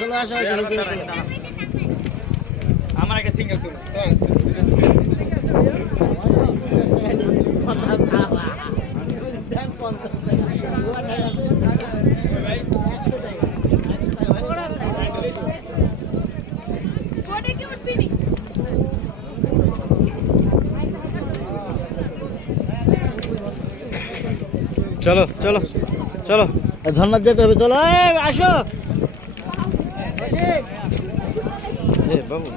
চলো আসো আমার একটা সিঙ্গেল তুলো চলো চলো চলো ঝর্ণার যেতে হবে চলো আসো বাবু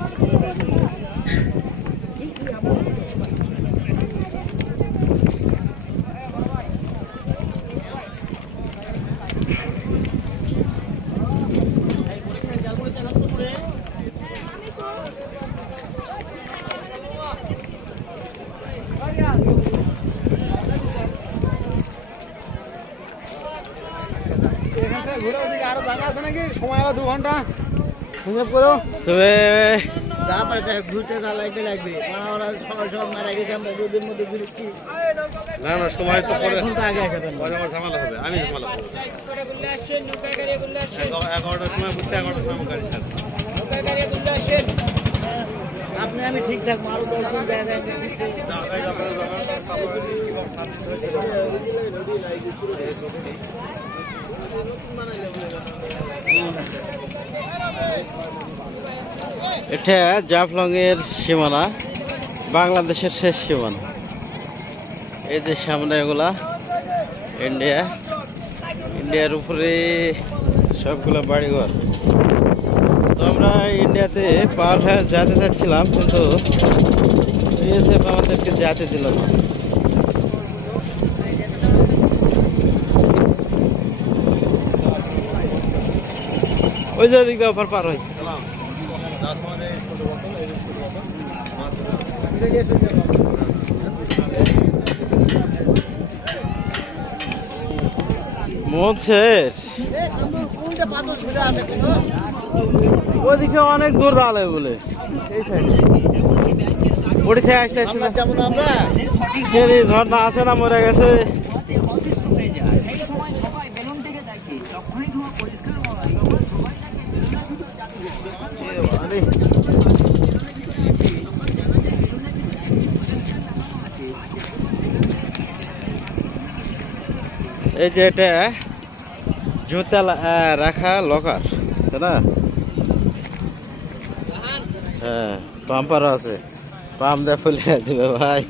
আরো জায়গা আছে নাকি সময় আবার 2 ঘন্টা হিসাব করো তবে যা পারে ঘুরতে যা লাগবে ওরা সকাল সকাল মারা গেছে আমরা রোদের মধ্যে ঘুরছি না না সময় তো পরে ঘন্টা আগে আসবেন পরে আমার ঝামেলা হবে আমি ঝামেলা করবো 11টার সময় বুঝতে 11টার সময় গাড়ি ছাড়বে আপনি আমি ঠিক থাকবো আরো 10 দিন দেখা যায় এটা জাফলংয়ের সীমানা, বাংলাদেশের শেষ সীমানা। এই যে সামনে এগুলা ইন্ডিয়ার উপরে সবগুলো বাড়িঘর। তো আমরা ইন্ডিয়াতে পার হয়ে যেতে চাচ্ছিলাম, কিন্তু বিএসএফ আমাদেরকে যেতে দিল না। ওই যে ওদিকে অফার পার হয় মোছের ওদিকে অনেক দূর দাঁড়ায় বলে ওড়িশায় আসতে আসতে যেমন আমরা ঝর্ণা আছে না, মরে গেছে। এই যে এটা জুতা রাখা লকার, তাই না? হ্যাঁ, পাম্পারও আছে, পাম্প দিয়ে ফুলে দিবে ভাই।